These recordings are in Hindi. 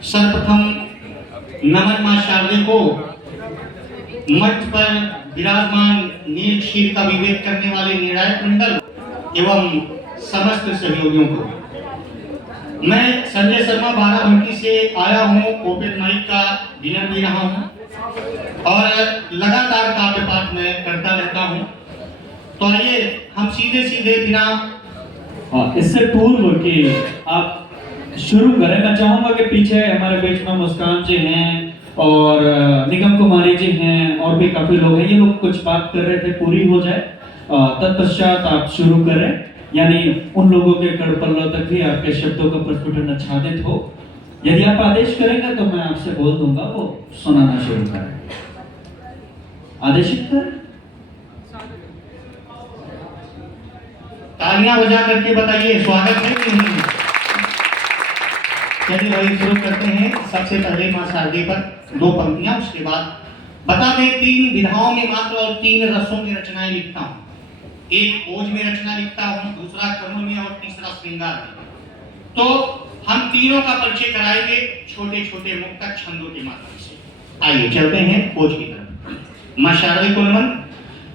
सर्वप्रथम नमन मां शारदे को, मंच पर विराजमान नील क्षीर का विवेक करने वाले निर्णायक मंडल एवं समस्त सहयोगियों को। मैं संजय शर्मा बाराबंकी से आया हूँ, ओपन माइक का डिनर दे रहा हूँ और लगातार काव्य पाठ में करता रहता हूँ। तो आइए हम सीधे बिना इससे पूर्व कि आप शुरू करें, मैं चाहूंगा कि पीछे हमारे बीच में मुस्कान जी हैं और निगम कुमारी जी हैं और भी काफी लोग हैं, ये लोग कुछ बात कर रहे थे, पूरी हो जाए तत्पश्चात आप शुरू करें, यानी उन लोगों के कड़पल्लों तक भी आपके शब्दों का प्रस्फुटन आच्छादित हो। यदि आप आदेश करेंगे तो मैं आपसे बोल दूंगा, वो सुनाना शुरू करें। आदेशित करें। तालियां बजा करके बताइए स्वागत है कि नहीं। चलिए वही शुरू करते हैं। सबसे पहले मां शारदे पर 2 पंक्तियां, उसके बाद बता दें 3 विधाओं में मात्र और 3 रसों में रचनाएं लिखता हूँ। एक ओज में रचना लिखता हूँ, दूसरा करुण में और तीसरा श्रृंगार में। तो हम तीनों का परिचय कराएंगे छोटे छोटे मुक्तक छंदों के माध्यम से। आइए चलते हैं ओज की तरफ। मां शारदे को नमन।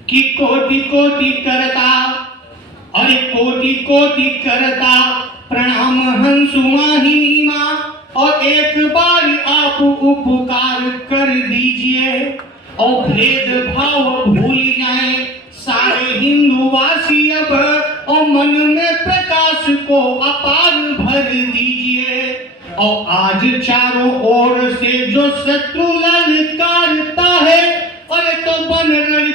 कि कोटि कोटि करता, अरे कोटि कोटि करता प्रणाम हंसुमाही मां, और एक बार आप उपकार कर दीजिए और भेद भाव भूल जाए सारे हिंदुवासी अब, और मन में प्रकाश को अपार भर दीजिए। और आज चारों ओर से जो शत्रु ललकारता है, और तो बन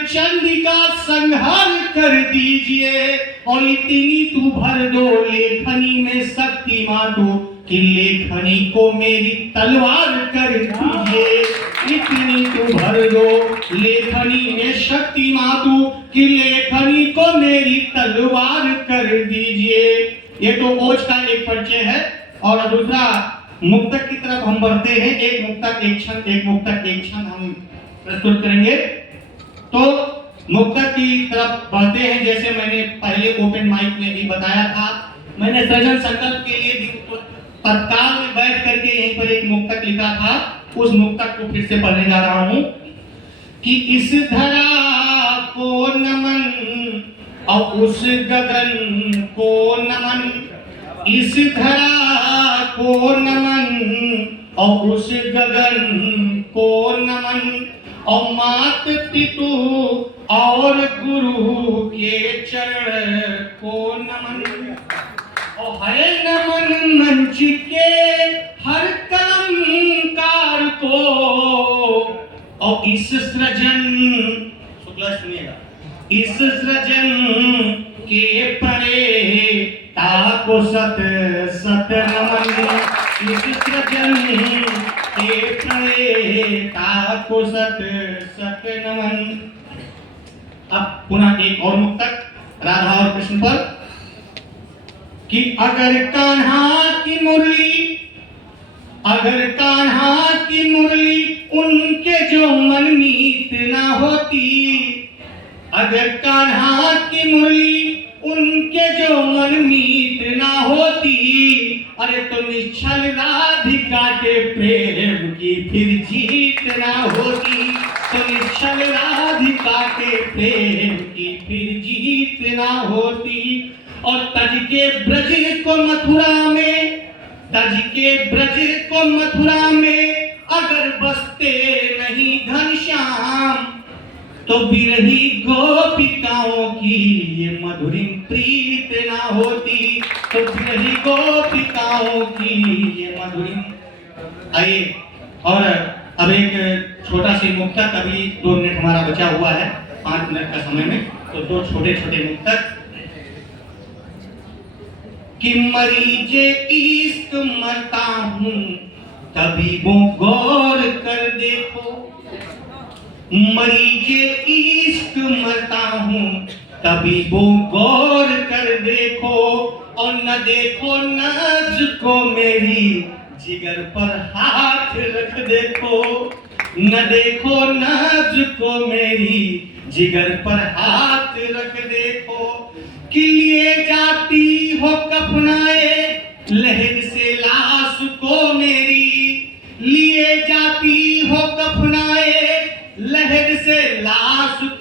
चंडिका संहार कर दीजिए। और इतनी तू भर दो लेखनी में शक्ति मातु, कि लेखनी को मेरी तलवार कर दीजिए। इतनी तू भर दो लेखनी में शक्ति मातु, कि लेखनी को मेरी तलवार कर दीजिए। ये तो ओज का एक परिचय है। और दूसरा मुक्तक की तरफ हम बढ़ते हैं। एक मुक्तक एक क्षण हम प्रस्तुत करेंगे। तो मुक्तक की तरफ बढ़ते हैं। जैसे मैंने पहले ओपन माइक में भी बताया था, मैंने सृजन संकल्प के लिए भी तत्काल में बैठ करके यहीं पर एक मुक्तक लिखा था। उस मुक्तक को फिर से पढ़ने जा रहा हूं। कि इस धरा को नमन और उस गगन को नमन, इस धरा को नमन और उस गगन को नमन, और मात पितु और गुरु के चरण को नमन। और है नमन मंच के हर कलमकार को, और इस सृजन, शुक्ला सुनिएगा, इस सृजन के परे ताको सत सत नमन। इस सृजन के परे ताको सत सत नमन। अब पुनः एक और मुक्तक राधा और कृष्ण पर। कि अगर कान्हा की मुरली, अगर कान्हा की मुरली उनके जो मनमीत ना होती, अगर कान्हा की मुरली उनके जो मनमीत ना होती, अरे तो निश्चल राधिका के प्रेम की फिर जीत ना होती। तो निश्चल राधिका के प्रेम की फिर जीत ना होती। और तज के ब्रज को मथुरा में, तज के ब्रज को मथुरा में अगर बसते नहीं घनश्याम, तो बिरही गोपिकाओं की ये मधुरिम प्रीत ना होती। तो बिरही गोपिकाओं की ये मधुरिम। आइए और अब एक छोटा सी मुक्तक, अभी 2 मिनट हमारा बचा हुआ है 5 मिनट का समय में, तो 2 छोटे छोटे मुक्तक। कि मरीजे इश्क मरता हूँ तबीबों गौर कर देखो, मरीजे इश्क मरता हूँ तबीबों गौर कर देखो। और न देखो नब्ज को मेरी जिगर पर हाथ रख देखो, न देखो नब्ज को मेरी जिगर पर हाथ रख देखो। कि लिए जाती हो कफनाए लहर से लाश को मेरी,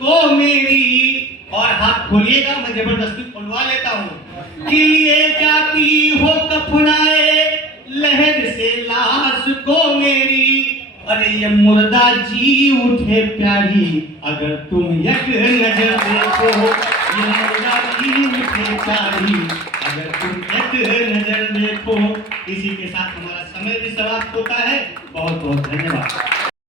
को मेरी, और हाथ खोलिएगा, मैं जबरदस्ती खुलवा लेता हूँ, कि लिए जाती हो कफनाए लहद से लाश को मेरी। अरे ये मुर्दा जी उठे प्यारी, अगर तुम एक नजर देखो, ये मुर्दा जी उठे प्यारी, अगर तुम एक नजर देखो। इसी के साथ हमारा समय भी समाप्त होता है। बहुत बहुत धन्यवाद।